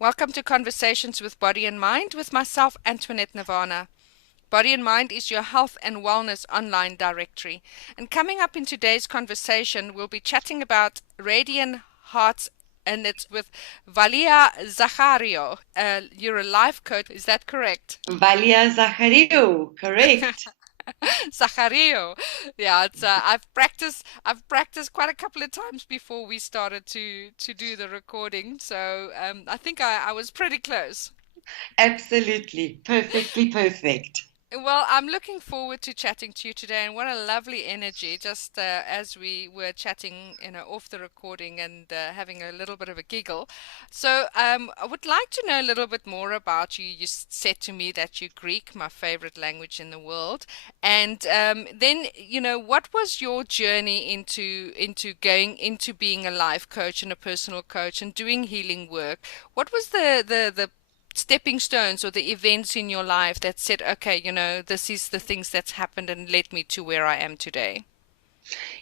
Welcome to Conversations with Body and Mind with myself, Antoinette Nirvana. Body and Mind is your health and wellness online directory. And coming up in today's conversation, we'll be chatting about radiant hearts, and it's with Valia Zachariou. You're a life coach, is that correct? Valia Zachariou, correct. Zachariou. Yeah, it's I've practiced quite a couple of times before we started to do the recording. So I think I was pretty close. Absolutely, perfectly perfect. Well, I'm looking forward to chatting to you today, and what a lovely energy! Just as we were chatting, off the recording and having a little bit of a giggle. So, I would like to know a little bit more about you. You said to me that you're Greek, my favorite language in the world, and then what was your journey into going into being a life coach and a personal coach and doing healing work? What was the stepping stones or the events in your life that said, okay, this is the things that's happened and led me to where I am today?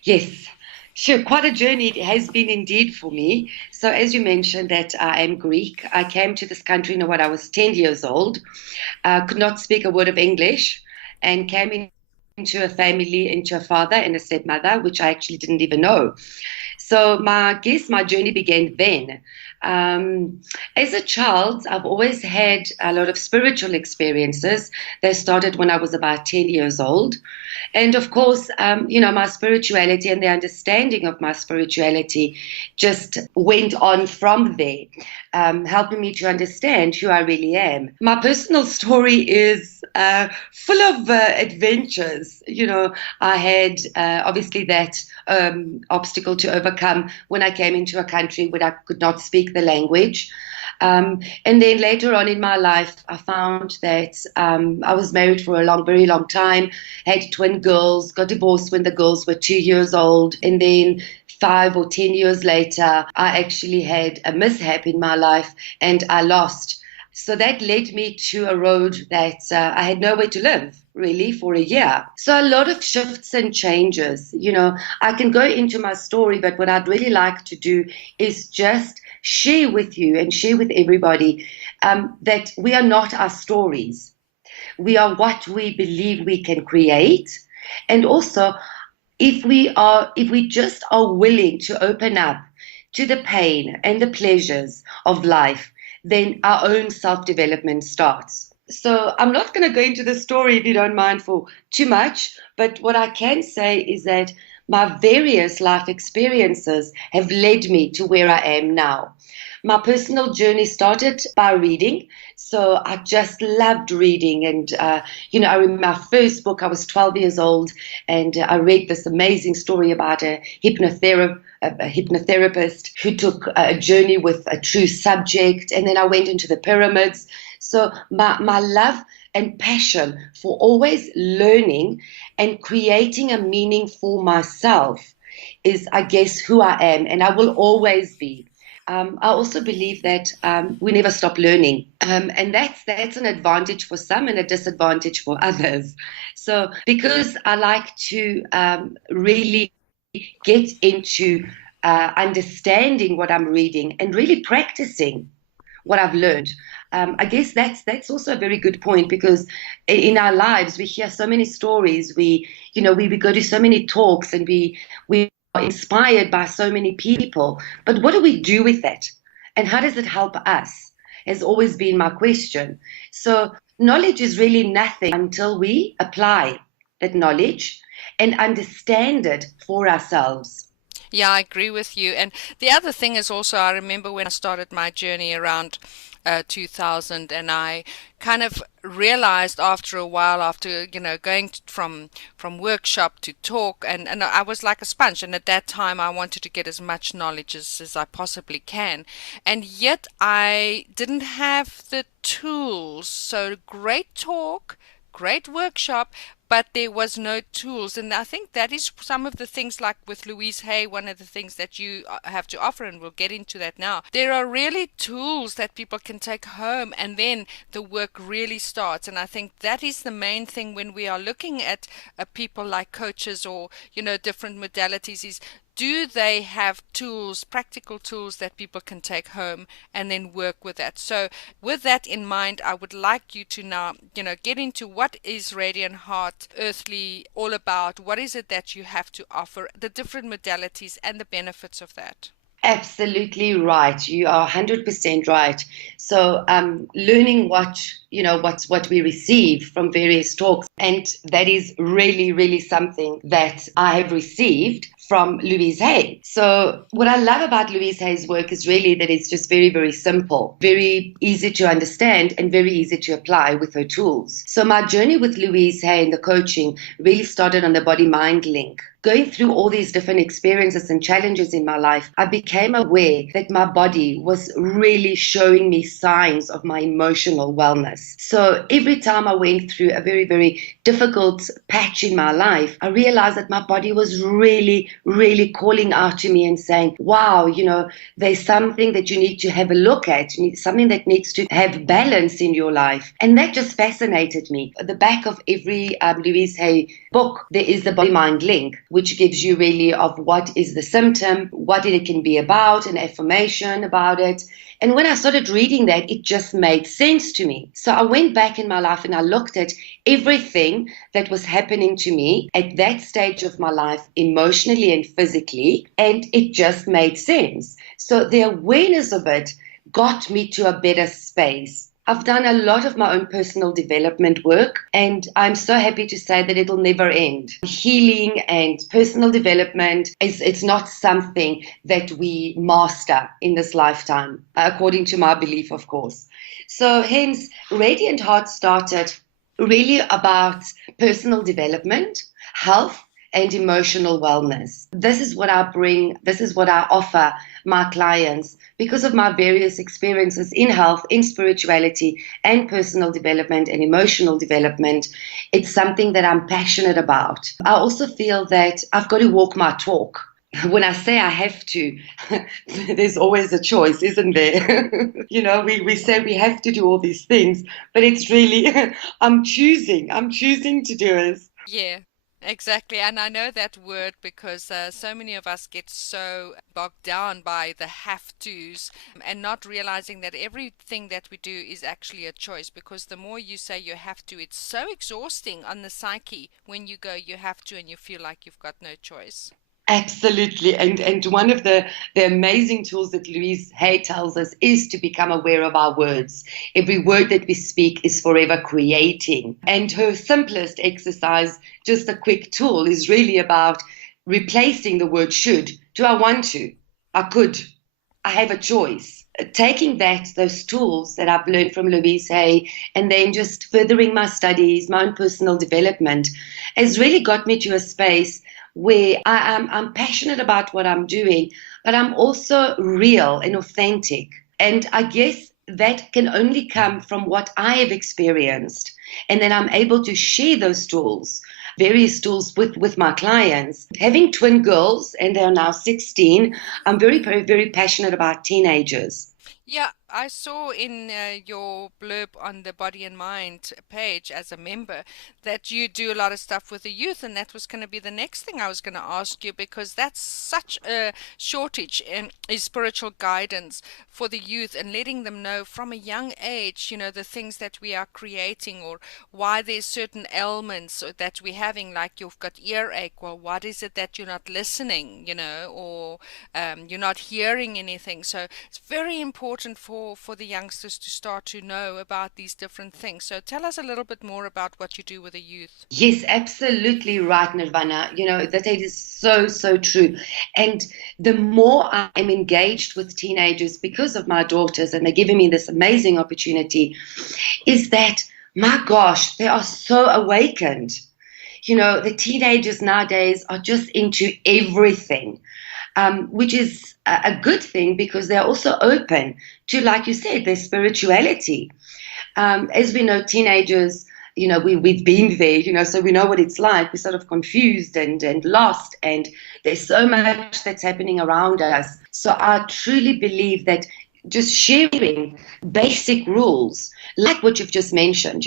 Yes, sure. Quite a journey it has been indeed for me. So, as you mentioned, that I am Greek. I came to this country when I was 10 years old, could not speak a word of English, and into a family, into a father and a stepmother, which I actually didn't even know. So my I guess my journey began then. Um, as a child, I've always had a lot of spiritual experiences. They started when I was about 10 years old. And of course, my spirituality and the understanding of my spirituality just went on from there, helping me to understand who I really am. My personal story is full of adventures. I had obviously that obstacle to overcome when I came into a country where I could not speak the language. And then later on in my life, I found that I was married for a very long time, had twin girls, got divorced when the girls were 2 years old, and then 5 or 10 years later, I actually had a mishap in my life and I lost. So that led me to a road that I had nowhere to live really for a year. So a lot of shifts and changes. I can go into my story, but what I'd really like to do is just share with you and share with everybody that we are not our stories. We are what we believe we can create. And also, if we just are willing to open up to the pain and the pleasures of life, then our own self-development starts. So I'm not going to go into the story, if you don't mind, for too much, but what I can say is that my various life experiences have led me to where I am now. My personal journey started by reading. So I just loved reading. And, I remember my first book, I was 12 years old, and I read this amazing story about a hypnotherapist who took a journey with a true subject. And then I went into the pyramids. So my love and passion for always learning and creating a meaning for myself is, I guess, who I am, and I will always be. I also believe that we never stop learning, and that's an advantage for some and a disadvantage for others. So, because I like to really get into understanding what I'm reading and really practicing what I've learned. I guess that's also a very good point because in our lives we hear so many stories. We go to so many talks and we are inspired by so many people. But what do we do with that? And how does it help us? Has always been my question. So knowledge is really nothing until we apply that knowledge and understand it for ourselves. Yeah, I agree with you. And the other thing is also, I remember when I started my journey around 2000, and I kind of realized after a while, after going from workshop to talk, and I was like a sponge. And at that time, I wanted to get as much knowledge as I possibly can, and yet I didn't have the tools. So great talk, great workshop, but there was no tools. And I think that is some of the things, like with Louise Hay, one of the things that you have to offer, and we'll get into that now. There are really tools that people can take home, and then the work really starts. And I think that is the main thing when we are looking at people like coaches or different modalities, is do they have tools, practical tools that people can take home and then work with that? So with that in mind, I would like you to now, get into what is Radiant Heart Earthly all about? What is it that you have to offer, the different modalities and the benefits of that? Absolutely right. You are 100% right. So, learning what we receive from various talks, and that is really, really something that I have received from Louise Hay. So, what I love about Louise Hay's work is really that it's just very, very simple, very easy to understand, and very easy to apply with her tools. So, my journey with Louise Hay and the coaching really started on the body mind link. Going through all these different experiences and challenges in my life, I became aware that my body was really showing me signs of my emotional wellness. So every time I went through a very, very difficult patch in my life, I realized that my body was really, really calling out to me and saying, wow, there's something that you need to have a look at. You need something that needs to have balance in your life. And that just fascinated me. At the back of every Louise Hay book, there is the body mind link, which gives you really of what is the symptom, what it can be about, an affirmation about it. And when I started reading that, it just made sense to me. So I went back in my life and I looked at everything that was happening to me at that stage of my life, emotionally and physically, and it just made sense. So the awareness of it got me to a better space. I've done a lot of my own personal development work, and I'm so happy to say that it'll never end. Healing and personal development it's not something that we master in this lifetime, according to my belief, of course. So hence, Radiant Heart started really about personal development, health, and emotional wellness. This is what I bring, this is what I offer my clients because of my various experiences in health, in spirituality, and personal development and emotional development. It's something that I'm passionate about. I also feel that I've got to walk my talk. When I say I have to, there's always a choice, isn't there? We say we have to do all these things, but it's really, I'm choosing to do it. Yeah, exactly. And I know that word because so many of us get so bogged down by the have tos and not realizing that everything that we do is actually a choice. Because the more you say you have to, it's so exhausting on the psyche when you go, you have to, and you feel like you've got no choice. Absolutely. And one of the amazing tools that Louise Hay tells us is to become aware of our words. Every word that we speak is forever creating. And her simplest exercise, just a quick tool, is really about replacing the word should to I want to, I could, I have a choice. Taking those tools that I've learned from Louise Hay, and then just furthering my studies, my own personal development, has really got me to a space where I'm passionate about what I'm doing, but I'm also real and authentic. And I guess that can only come from what I have experienced. And then I'm able to share those tools, various tools with my clients. Having twin girls, and they're now 16, I'm very, very, very passionate about teenagers. Yeah, I saw in your blurb on the Body and Mind page as a member that you do a lot of stuff with the youth, and that was going to be the next thing I was going to ask you because that's such a shortage in is spiritual guidance for the youth and letting them know from a young age, the things that we are creating or why there's certain ailments that we're having, like you've got earache. Well, what is it that you're not listening, or you're not hearing anything? So it's very important for the youngsters to start to know about these different things. So tell us a little bit more about what you do with the youth. Yes, absolutely right, Nirvana. That it is so, so true. And the more I am engaged with teenagers because of my daughters, and they're giving me this amazing opportunity, is that, my gosh, they are so awakened. The teenagers nowadays are just into everything, which is a good thing because they're also open to, like you said, their spirituality. As we know, teenagers, we've been there, so we know what it's like. We're sort of confused and lost, and there's so much that's happening around us. So I truly believe that just sharing basic rules, like what you've just mentioned.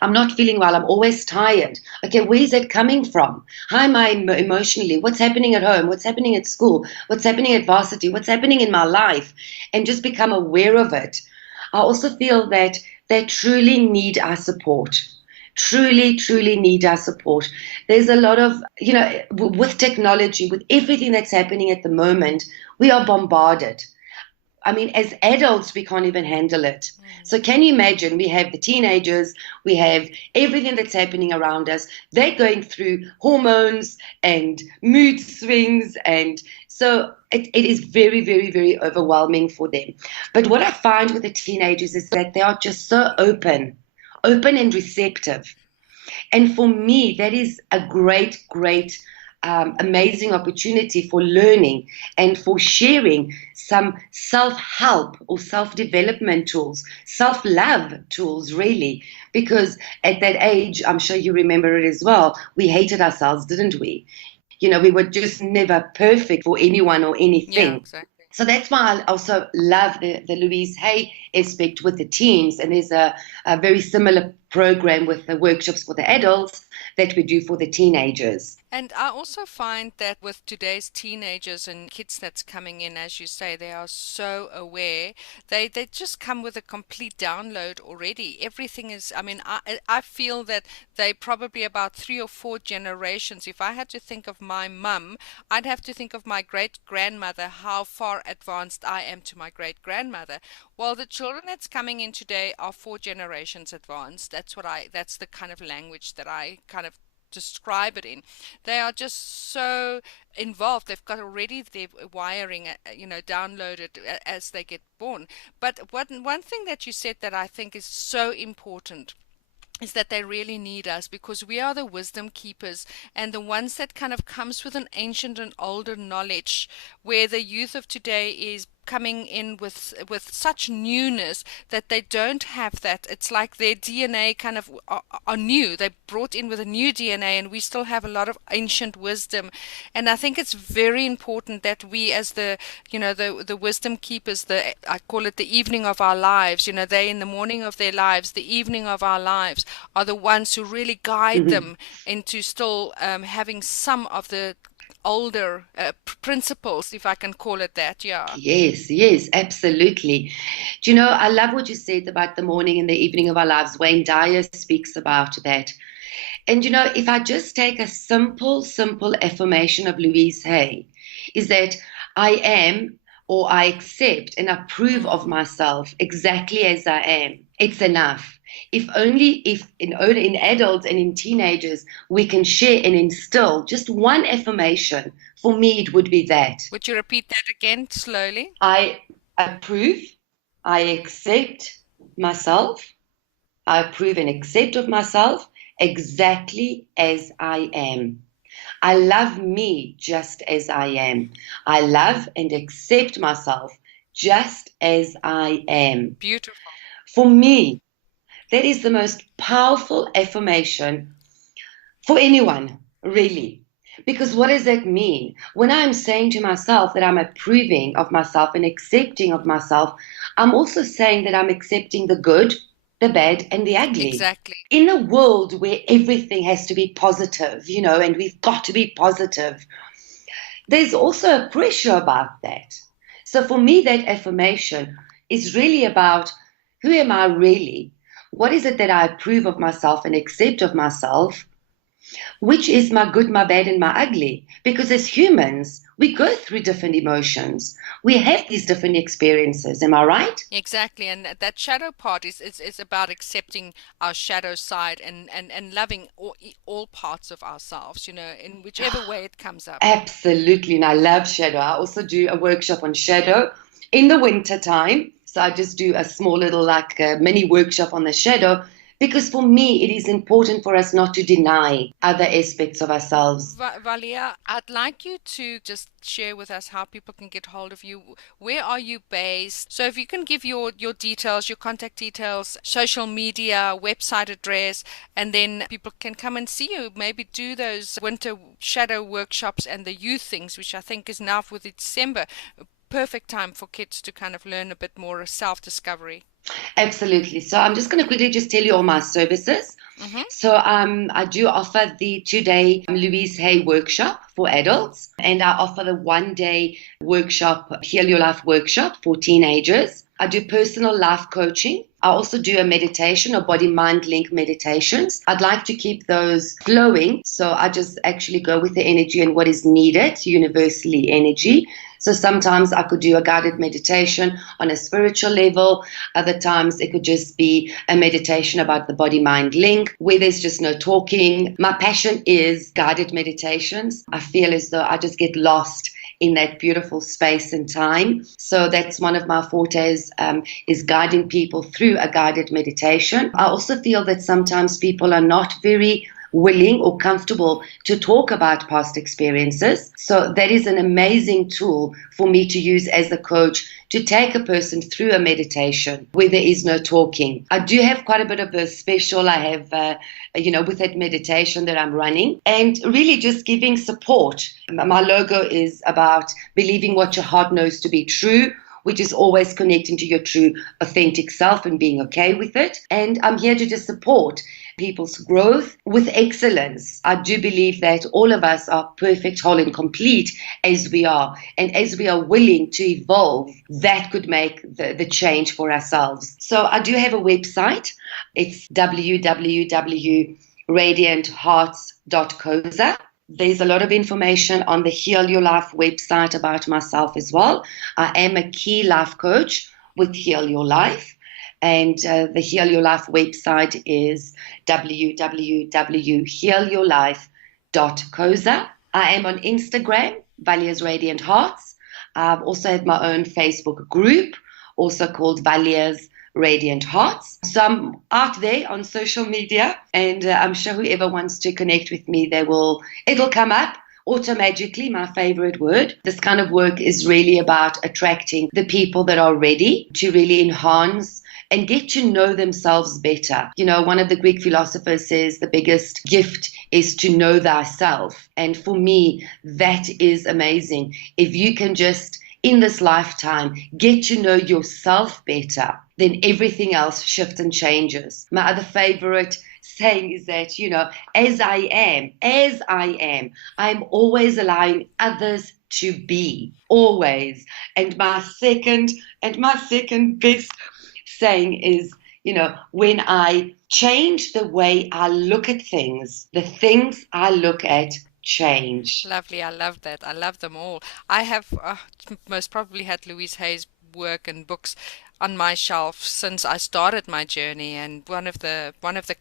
I'm not feeling well, I'm always tired. Okay, where's that coming from? How am I emotionally? What's happening at home? What's happening at school? What's happening at varsity? What's happening in my life? And just become aware of it. I also feel that they truly need our support. Truly, truly need our support. There's a lot of, with technology, with everything that's happening at the moment, we are bombarded. I mean, as adults, we can't even handle it. Mm. So, can you imagine? We have the teenagers, we have everything that's happening around us. They're going through hormones and mood swings. And so, it is very, very, very overwhelming for them. But what I find with the teenagers is that they are just so open and receptive. And for me, that is a great, great, amazing opportunity for learning and for sharing some self help or self development tools, self love tools, really. Because at that age, I'm sure you remember it as well, we hated ourselves, didn't we? We were just never perfect for anyone or Yeah, anything. exactly. So that's why I also love the Louise Hay aspect with the teens. And there's a very similar program with the workshops for the adults that we do for the teenagers. And I also find that with today's teenagers and kids that's coming in, as you say, they are so aware. They just come with a complete download already. Everything is, I mean, I feel that they probably about 3 or 4 generations. If I had to think of my mum, I'd have to think of my great grandmother, how far advanced I am to my great grandmother. Well, the children that's coming in today are 4 generations advanced. That's the kind of language that I kind of describe it in. They are just so involved. They've got already their wiring, downloaded as they get born. But one thing that you said that I think is so important is that they really need us because we are the wisdom keepers and the ones that kind of comes with an ancient and older knowledge where the youth of today is coming in with such newness that they don't have that. It's like their DNA kind of are new. They brought in with a new DNA, and we still have a lot of ancient wisdom. And I think it's very important that we, as the wisdom keepers, I call it the evening of our lives. They in the morning of their lives, the evening of our lives, are the ones who really guide Mhm. them into still having some of the older principles, if I can call it that. Yeah. Yes, yes, absolutely. I love what you said about the morning and the evening of our lives. Wayne Dyer speaks about that. And if I just take a simple, simple affirmation of Louise Hay, is that I am or I accept and approve of Mm. myself exactly as I am. It's enough. If in adults and in teenagers we can share and instill just one affirmation, for me it would be that. Would you repeat that again slowly? I approve, I accept myself, I approve and accept of myself exactly as I am. I love me just as I am. I love and accept myself just as I am. Beautiful. For me, that is the most powerful affirmation for anyone, really. Because what does that mean? When I'm saying to myself that I'm approving of myself and accepting of myself, I'm also saying that I'm accepting the good, the bad, and the ugly. Exactly. In a world where everything has to be positive, and we've got to be positive, there's also a pressure about that. So for me, that affirmation is really about who am I really? What is it that I approve of myself and accept of myself? Which is my good, my bad, and my ugly? Because as humans, we go through different emotions. We have these different experiences. Am I right? Exactly, and that shadow part is about accepting our shadow side and loving all parts of ourselves, in whichever way it comes up. Absolutely. And I love shadow. I also do a workshop on shadow in the winter time. So I just do a small little like mini workshop on the shadow because for me it is important for us not to deny other aspects of ourselves. Valia, I'd like you to just share with us how people can get hold of you. Where are you based? So if you can give your details, your contact details, social media, website address, and then people can come and see you, maybe do those winter shadow workshops and the youth things, which I think is now for December. perfect time for kids to kind of learn a bit more self-discovery? Absolutely. So I'm just going to quickly just tell you all my services. Mm-hmm. So I do offer the 2-day Louise Hay workshop for adults, and I offer the 1-day workshop, Heal Your Life workshop for teenagers. I do personal life coaching. I also do a meditation or body mind link meditations. I'd like to keep those flowing. So I just actually go with the energy and what is needed, universally energy. So sometimes I could do a guided meditation on a spiritual level. Other times it could just be a meditation about the body mind link where there's just no talking. My passion is guided meditations. I feel as though I just get lost in that beautiful space and time. So that's one of my fortes, is guiding people through a guided meditation. I also feel that sometimes people are not very willing or comfortable to talk about past experiences. So that is an amazing tool for me to use as a coach to take a person through a meditation where there is no talking. I do have quite a bit of a special. I have, with that meditation that I'm running, and really just giving support. My logo is about believing what your heart knows to be true, which is always connecting to your true, authentic self and being okay with it. And I'm here to just support people's growth with excellence. I do believe that all of us are perfect, whole, and complete as we are. And as we are willing to evolve, that could make the change for ourselves. So I do have a website. It's www.radianthearts.co.za. There's a lot of information on the Heal Your Life website about myself as well. I am a key life coach with Heal Your Life. And the Heal Your Life website is www.healyourlife.coza. I am on Instagram, Valia's Radiant Hearts. I've also have my own Facebook group, also called Valia's Radiant Hearts. So I'm out there on social media, and I'm sure whoever wants to connect with me, it'll come up automatically. My favorite word. This kind of work is really about attracting the people that are ready to really enhance and get to know themselves better. You know, one of the Greek philosophers says the biggest gift is to know thyself. And for me, that is amazing. If you can just, in this lifetime, get to know yourself better, then everything else shifts and changes. My other favorite saying is that, as I am, I'm always allowing others to be, always. And my second best saying is, when I change the way I look at things, the things I look at change. Lovely. I love that. I love them all. I have most probably had Louise Hay's work and books on my shelf since I started my journey, and one of the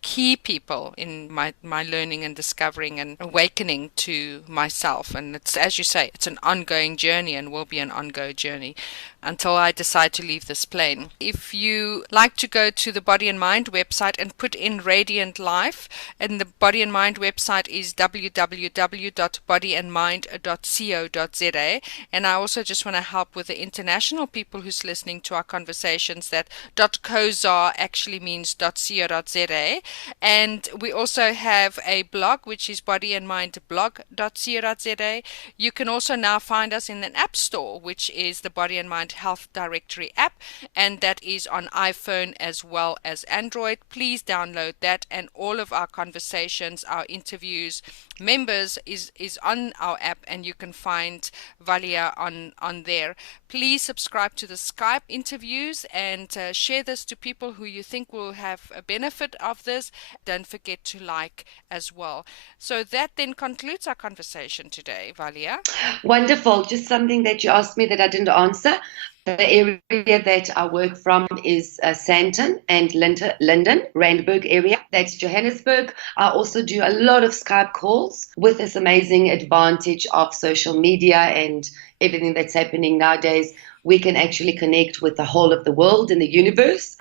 key people in my learning and discovering and awakening to myself. And it's, as you say, it's an ongoing journey and will be an ongoing journey until I decide to leave this plane. If you like to go to the Body and Mind website and put in Radiant Life, and the Body and Mind website is www.bodyandmind.co.za. And I also just want to help with the international people who's listening to our conversations that .coza actually means .co.za. And we also have a blog which is bodyandmindblog.co.za. You can also now find us in an app store, which is the Body and Mind Health Directory app, and that is on iPhone as well as Android. Please download that, and all of our conversations, our interviews, members is on our app, and you can find Valia on there. Please subscribe to the Skype interviews and share this to people who you think will have a benefit of this. Don't forget to like as well. So that then concludes our conversation today, Valia. Wonderful. Just something that you asked me that I didn't answer. The area that I work from is Sandton and Linden, Randburg area. That's Johannesburg. I also do a lot of Skype calls with this amazing advantage of social media and everything that's happening nowadays. We can actually connect with the whole of the world and the universe,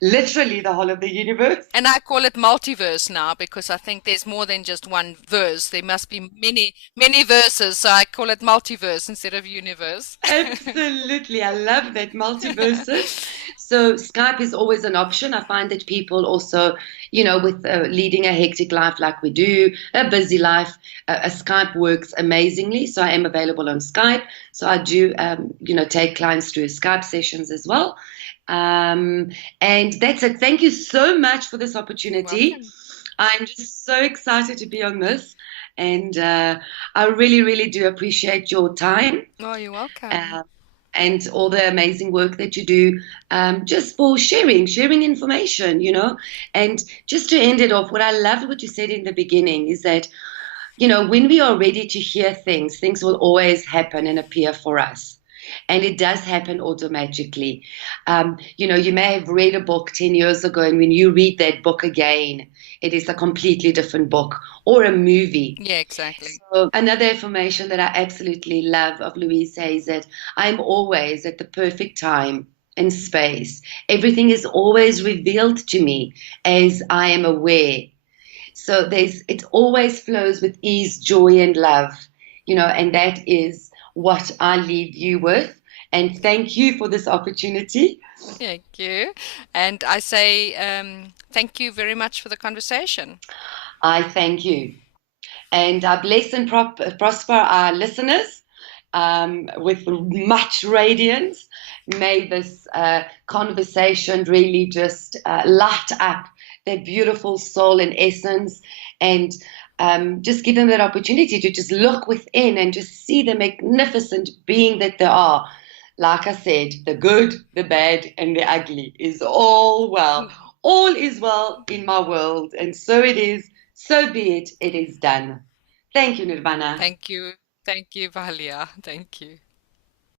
literally the whole of the universe. And I call it multiverse now because I think there's more than just one verse. There must be many, many verses. So I call it multiverse instead of universe. Absolutely. I love that multiverses. So Skype is always an option. I find that people also, with leading a hectic life like we do, a busy life, a Skype works amazingly. So I am available on Skype. So I do, take clients through Skype sessions as well. Um, and that's it. Thank you so much for this You're opportunity. welcome. I'm just so excited to be on this. And I really, really do appreciate your time. Oh, you're welcome. Uh, and all the amazing work that you do, just for sharing information, And just to end it off, what I loved what you said in the beginning is that, when we are ready to hear things, things will always happen and appear for us. And it does happen automatically. You may have read a book 10 years ago, and when you read that book again, it is a completely different book or a movie. Yeah, exactly. So another affirmation that I absolutely love of Louise Hay is that I'm always at the perfect time and space. Everything is always revealed to me as I am aware. So it always flows with ease, joy, and love, and that is what I leave you with. And thank you for this opportunity. Thank you. And I say thank you very much for the conversation. I thank you. And I bless and prosper our listeners with much radiance. May this conversation really just light up their beautiful soul and essence, and just give them that opportunity to just look within and just see the magnificent being that they are. Like I said, the good, the bad, and the ugly is all well. All is well in my world, and so it is. So be it. It is done. Thank you, Nirvana. Thank you. Thank you, Valia. Thank you.